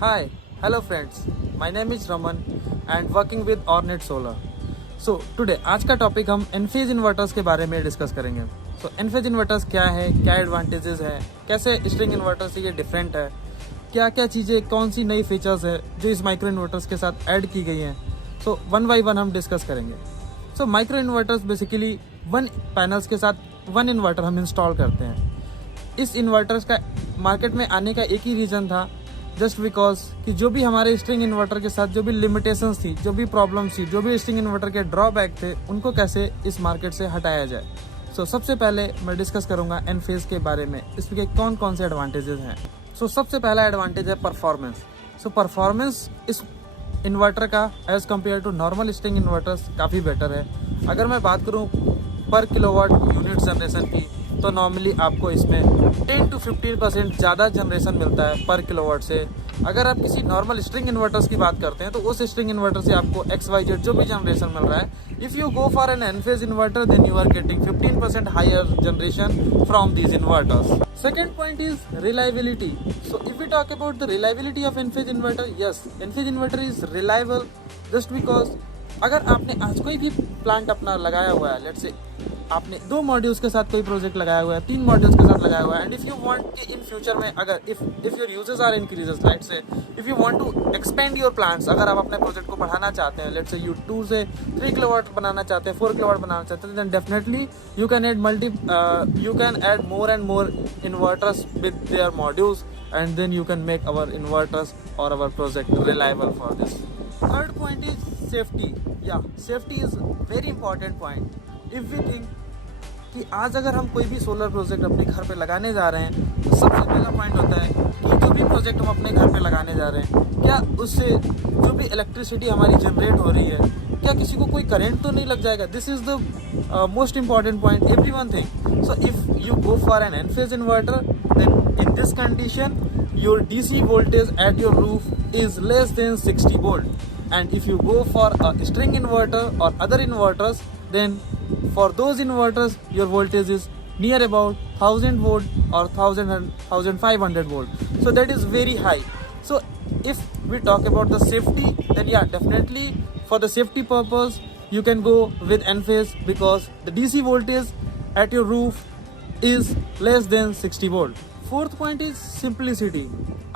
Hi, hello friends. My name is Raman and working with Ornate Solar. So today आज का topic हम एनफेज inverters के बारे में डिस्कस करेंगे. So एनफेज इन्वर्टर्स क्या है, क्या एडवांटेजेस है, कैसे स्ट्रिंग इन्वर्टर से ये डिफरेंट है, क्या क्या चीज़ें, कौन सी नई फीचर्स है जो इस माइक्रो इन्वर्टर्स के साथ ऐड की गई हैं. सो वन बाई वन हम डिस्कस करेंगे. So micro inverters basically one panels के साथ वन इन्वर्टर हम इंस्टॉल करते हैं. इस इन्वर्टर्स का मार्केट में आने का एक ही रीज़न था, जस्ट बिकॉज कि जो भी हमारे स्ट्रिंग इन्वर्टर के साथ जो भी लिमिटेशंस थी, जो भी प्रॉब्लम्स थी, जो भी स्ट्रिंग इन्वर्टर के ड्रॉबैक थे, उनको कैसे इस मार्केट से हटाया जाए. सो सबसे पहले मैं डिस्कस करूंगा एनफेज के बारे में, इसके कौन कौन से एडवांटेजेस हैं. सो सबसे पहला एडवांटेज है परफॉर्मेंस. सो परफॉर्मेंस इस इन्वर्टर का as compare to normal string inverters काफ़ी बेटर है. अगर मैं बात करूँ पर किलोवाट यूनिट जनरेशन की, तो नॉर्मली आपको इसमें 10 to 15% ज़्यादा जनरेशन मिलता है पर किलोवाट से. अगर आप किसी नॉर्मल स्ट्रिंग इन्वर्टर्स की बात करते हैं तो उस स्ट्रिंग इन्वर्टर से आपको XYZ जो भी जनरेशन मिल रहा है, if you go for an Enphase inverter then you are getting 15% higher generation from these inverters. Second point is reliability. So if we talk about the reliability of Enphase inverter, yes, Enphase inverter is reliable just because अगर आपने आज कोई भी plant अपना लगाया हुआ है, let's say आपने 2 मॉड्यूल्स के साथ कोई प्रोजेक्ट लगाया हुआ है, 3 मॉड्यूल्स के साथ लगाया हुआ है, एंड इफ़ यू वांट कि इन फ्यूचर में अगर if your uses are increases, let's say if you want to expand your plants, अगर आप अपने प्रोजेक्ट को बढ़ाना चाहते हैं, लेट्स से यू 2 से 3 किलोवाट बनाना चाहते हैं, 4 किलोवाट बनाना चाहते हैं, then definitely you can add more and more inverters with their modules, and then you can make our inverters or our project reliable for this. Third point is safety. Yeah, safety is very important point. If we think कि आज अगर हम कोई भी solar project अपने घर पे लगाने जा रहे हैं, तो सबसे पहला पॉइंट होता है कि जो भी प्रोजेक्ट हम अपने घर पे लगाने जा रहे हैं, क्या उससे जो भी इलेक्ट्रिसिटी हमारी जनरेट हो रही है, क्या किसी को कोई करंट तो नहीं लग जाएगा. This is the most important point every one thing. So if you go for an Enphase inverter, then in this condition your DC voltage at your roof is less than 60 volt, and if you go for a string inverter or other inverters, then for those inverters your voltage is near about 1000 volt or 1500 volt, so that is very high. So if we talk about the safety, then yeah, definitely for the safety purpose you can go with Enphase because the DC voltage at your roof is less than 60 volt. Fourth point is simplicity.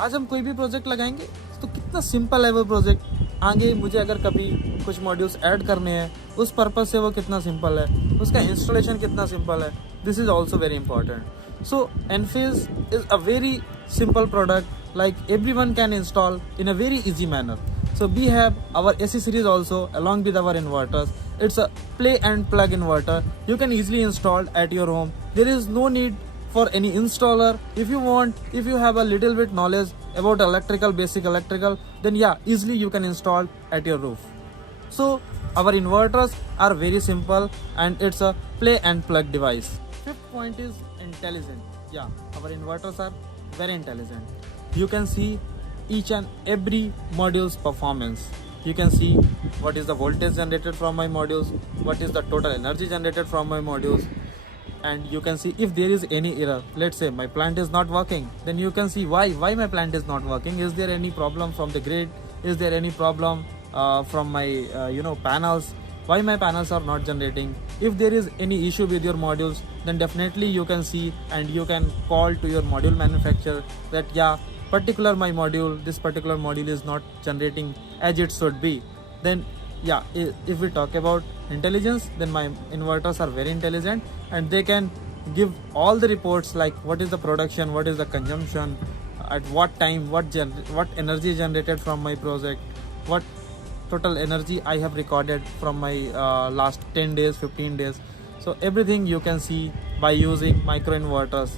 आज हम कोई भी project लगाएंगे तो कितना simple है वो project. आगे मुझे अगर कभी कुछ मॉड्यूल्स ऐड करने हैं, उस पर्पज़ से वो कितना सिंपल है, उसका इंस्टॉलेशन कितना सिंपल है, this is also very important. So Enphase is a very simple product, like everyone can install in a very easy manner. So we have our AC series also along with our inverters. It's a play and plug inverter. You can easily install at your home. There is no need for any installer. If you have a little bit knowledge about basic electrical, then yeah, easily you can install at your roof. So our inverters are very simple and it's a play and plug device. Fifth point is intelligent. Yeah, our inverters are very intelligent. You can see each and every module's performance. You can see what is the voltage generated from my modules, what is the total energy generated from my modules, and you can see if there is any error. Let's say my plant is not working, then you can see why my plant is not working. Is there any problem from the grid? Is there any problem from my panels? Why my panels are not generating? If there is any issue with your modules, then definitely you can see and you can call to your module manufacturer that yeah, this particular module is not generating as it should be. Then yeah, if we talk about intelligence, then my inverters are very intelligent and they can give all the reports like what is the production, what is the consumption, at what time, what energy is generated from my project, what total energy I have recorded from my last 10 days, 15 days. So everything you can see by using micro inverters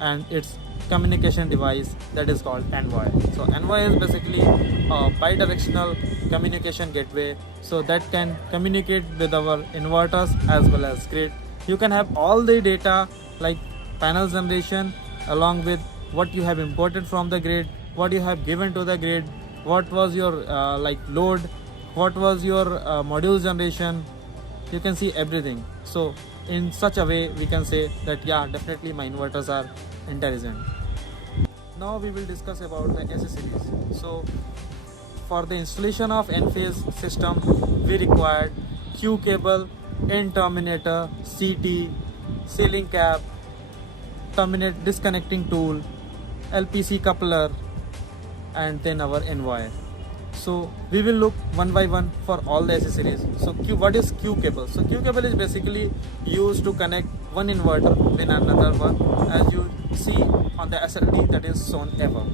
and its communication device that is called Envoy. So Envoy is basically a bidirectional communication gateway, so that can communicate with our inverters as well as grid. You can have all the data like panel generation along with what you have imported from the grid, what you have given to the grid, what was your load, what was your module generation. You can see everything. So in such a way we can say that yeah, definitely my inverters are intelligent. Now we will discuss about the accessories. So for the installation of Enphase system, we required Q cable, N terminator, CT, ceiling cap, terminate disconnecting tool, LPC coupler, and then our envoy. So we will look one by one for all the accessories. So what is Q cable? So Q cable is basically used to connect one inverter with another one, as you see on the SLD that is shown above.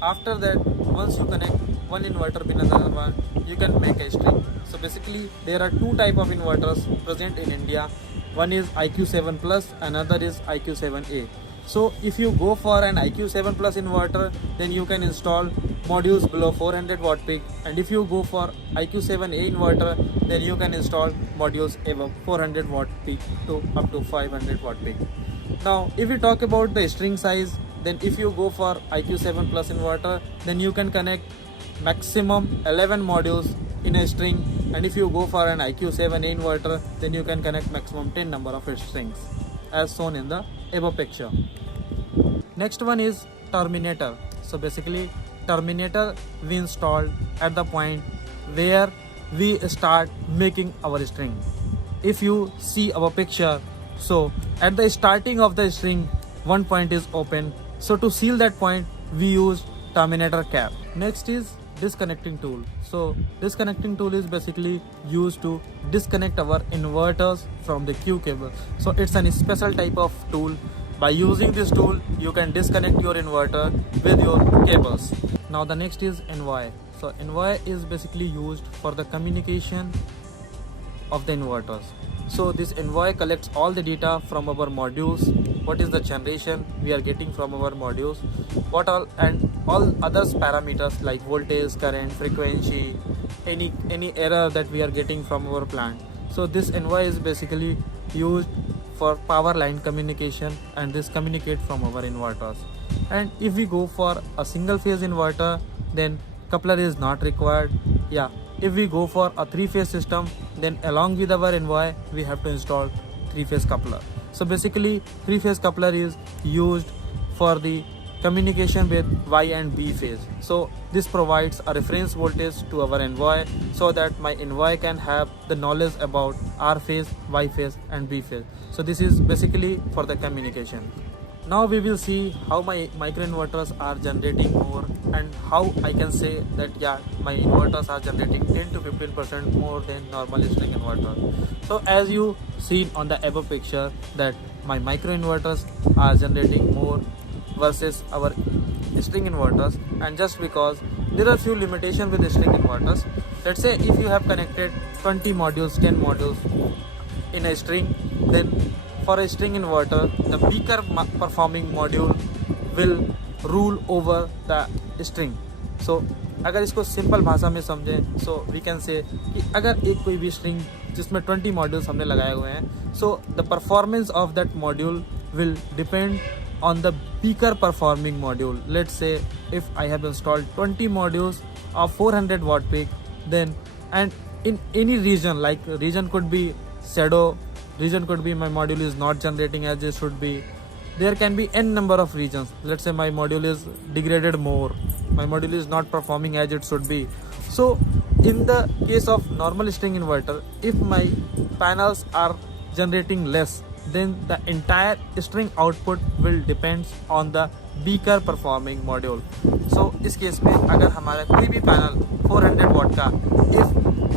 After that, once you connect one inverter with another one, you can make a string. So basically there are two type of inverters present in India. One is IQ7 Plus, another is IQ7A. So if you go for an IQ7 Plus inverter, then you can install modules below 400 watt peak, and if you go for IQ7A inverter, then you can install modules above 400 watt peak to up to 500 watt peak. Now if we talk about the string size, then if you go for IQ7 Plus inverter, then you can connect maximum 11 modules in a string, and if you go for an IQ7A inverter, then you can connect maximum 10 number of strings as shown in the above picture. Next one is terminator. So basically terminator we installed at the point where we start making our string. If you see our picture, so at the starting of the string, one point is open. So to seal that point, we use terminator cap. Next is disconnecting tool. So disconnecting tool is basically used to disconnect our inverters from the Q cable. So it's a special type of tool. By using this tool, you can disconnect your inverter with your cables. Now the next is envoy. So envoy is basically used for the communication of the inverters. So this envoy collects all the data from our modules, what is the generation we are getting from our modules, what all and all others parameters like voltage, current, frequency, any error that we are getting from our plant. So this envoy is basically used for power line communication, and this communicate from our inverters. And if we go for a single phase inverter, then coupler is not required. If we go for a three-phase system, then along with our envoy we have to install three-phase coupler. So basically three-phase coupler is used for the communication with Y and B phase. So this provides a reference voltage to our envoy, so that my envoy can have the knowledge about R phase, Y phase and B phase. So this is basically for the communication. Now we will see how my microinverters are generating more, and how I can say that my inverters are generating 10 to 15% more than normal string inverter. So as you see on the above picture, that my microinverters are generating more versus our string inverters, and just because there are few limitations with the string inverters. Let's say if you have connected 20 modules, 10 modules in a string, then for a string inverter, the weaker performing module will rule over the string. So अगर इसको simple भाषा में समझें, so we can say कि अगर एक कोई भी स्ट्रिंग जिसमें 20 मॉड्यूल्स हमने लगाए हुए हैं, so the performance of that module will depend on the weaker performing module. Let's say if I have installed 20 modules of 400 watt peak, then and in any region, like region could be shadow, region could be my module is not generating as it should be, there can be n number of regions. Let's say my module is degraded more, my module is not performing as it should be. So in the case of normal string inverter, if my panels are generating less, then the entire string output will depends on the weaker performing module. So इस case में अगर हमारा कोई भी panel 400 watt का, if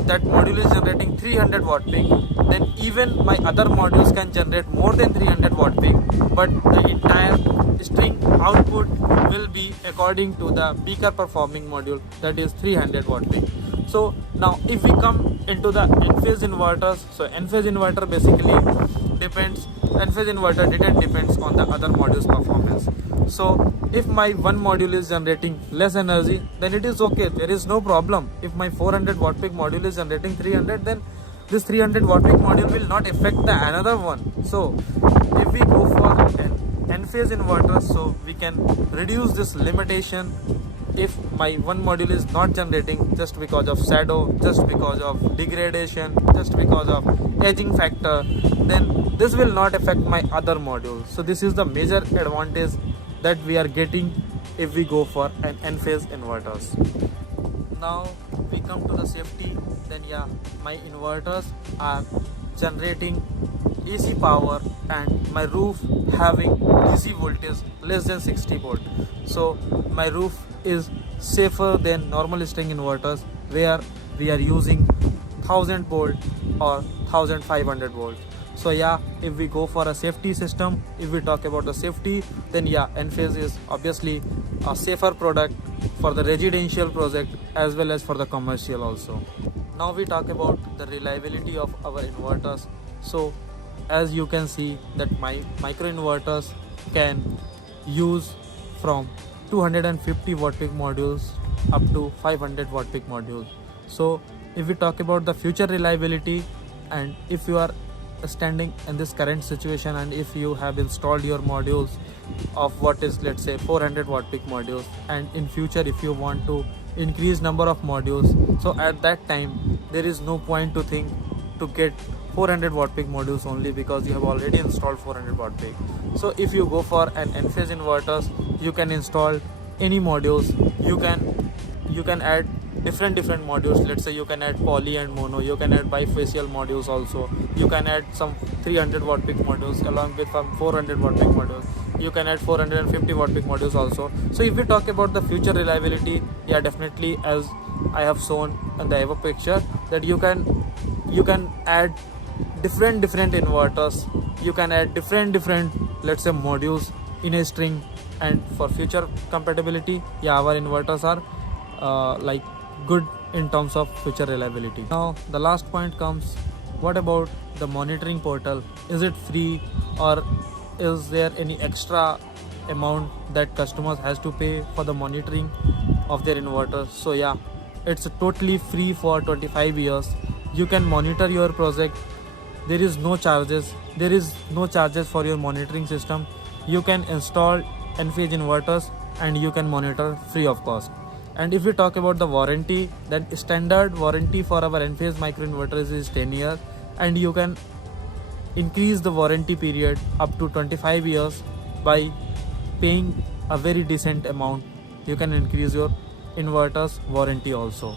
that module is generating 300 watt peak, then even my other modules can generate more than 300 watt peak, but the entire string output will be according to the weaker performing module, that is 300 watt peak. So now if we come into the Enphase inverters, so Enphase inverter basically depends on the other module's performance. So if my one module is generating less energy, then it is okay, there is no problem. If my 400 watt peak module is generating 300, then this 300 watt peak module will not affect the another one. So if we go for an Enphase inverter, so we can reduce this limitation. If my one module is not generating just because of shadow, just because of degradation, just because of aging factor, then this will not affect my other module. So this is the major advantage that we are getting if we go for an N-phase inverters. Now we come to the safety. Then yeah, my inverters are generating AC power and my roof having DC voltage less than 60 volt. So my roof is safer than normal string inverters where we are using 1000 volt or 1500 volts. So yeah, if we go for a safety system, if we talk about the safety, then yeah, Enphase is obviously a safer product for the residential project as well as for the commercial also. Now we talk about the reliability of our inverters. So as you can see that my micro inverters can use from 250 watt peak modules up to 500 watt peak modules. So if we talk about the future reliability, and if you are standing in this current situation and if you have installed your modules of what is, let's say, 400 watt peak modules, and in future if you want to increase number of modules, so at that time there is no point to think to get 400 watt peak modules only, because you have already installed 400 watt peak. So if you go for an Enphase inverters, you can install any modules. You can add different modules. Let's say you can add poly and mono, you can add bifacial modules also, you can add some 300 watt peak modules along with some 400 watt peak modules, you can add 450 watt peak modules also. So if we talk about the future reliability, yeah, definitely, as I have shown in the above picture, that you can add different inverters, you can add different let's say modules in a string, and for future compatibility, yeah, our inverters are like good in terms of future reliability. Now the last point comes, what about the monitoring portal? Is it free or is there any extra amount that customers has to pay for the monitoring of their inverters? So yeah, it's totally free for 25 years. You can monitor your project. There is no charges for your monitoring system. You can install Enphase inverters and you can monitor free of cost. And if we talk about the warranty, then standard warranty for our Enphase micro inverters is 10 years, and you can increase the warranty period up to 25 years by paying a very decent amount. You can increase your inverters warranty also.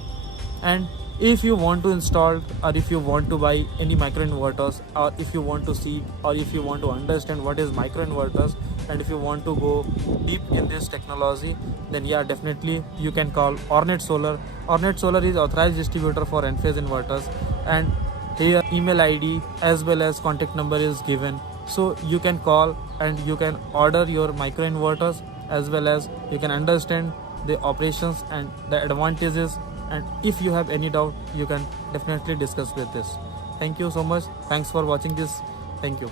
And if you want to install, or if you want to buy any micro inverters, or if you want to see, or if you want to understand what is micro inverters, and if you want to go deep in this technology, then yeah, definitely you can call Ornet Solar. Ornet Solar is authorized distributor for Enphase inverters, and here email ID as well as contact number is given. So you can call and you can order your micro inverters, as well as you can understand the operations and the advantages. And if you have any doubt, you can definitely discuss with this. Thank you so much. Thanks for watching this. Thank you.